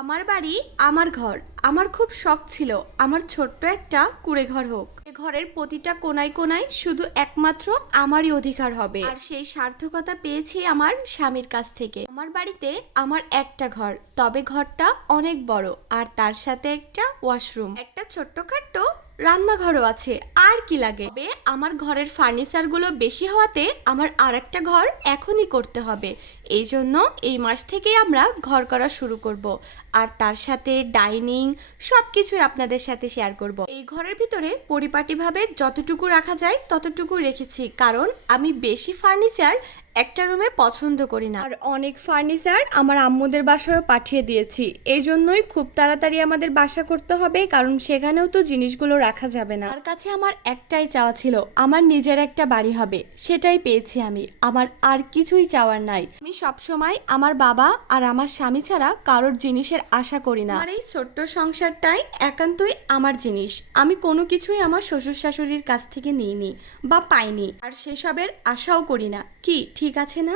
আমার বাড়ি, আমার ঘর। আমার খুব শখ ছিল আমার ছোট্ট একটা কুঁড়ে ঘর হোক। এ ঘরের প্রতিটা কোনায় কোনায় শুধু একমাত্র আমারই অধিকার হবে, আর সেই সার্থকতা পেয়েছি আমার স্বামীর কাছ থেকে। আমার বাড়িতে আমার একটা ঘর, তবে ঘরটা অনেক বড়, আর তার সাথে একটা ওয়াশরুম, একটা ছোট্টখাট্ট রান্নাঘরও আছে। আর কি লাগে? তবে আমার ঘরের ফার্নিচারগুলো বেশি হওয়াতে আমার আর একটা ঘর এখনই করতে হবে। এই জন্য এই মাস থেকেই আমরা ঘর করা শুরু করব, আর তার সাথে ডাইনিং সব কিছুই আপনাদের সাথে শেয়ার করব। এই ঘরের ভিতরে পরিপাটিভাবে যতটুকু রাখা যায় ততটুকু রেখেছি, কারণ আমি বেশি ফার্নিচার একটা রুমে পছন্দ করি না। আর অনেক ফার্নিচার আমার আম্মুদের বাসায়ও পাঠিয়ে দিয়েছি। এই জন্যই খুব তাড়াতাড়ি আমাদের বাসা করতে হবে, কারণ সেখানেও তো জিনিসগুলো রাখা যাবে না। আমার কাছে আমার একটাই চাওয়া ছিল, আমার নিজের একটা বাড়ি হবে। সেটাই পেয়েছি আমি। আমার আর কিছুই চাওয়ার নাই। আমি সবসময় আমার বাবা আর আমার স্বামী ছাড়া কারোর জিনিসের আশা করি না। আমার এই ছোট্ট সংসারটাই একান্তই আমার জিনিস। আমি কোনো কিছুই আমার শ্বশুর শাশুড়ির কাছ থেকে নিইনি বা পাইনি, আর সেসবের আশাও করি না। কি ঠিক আছে না?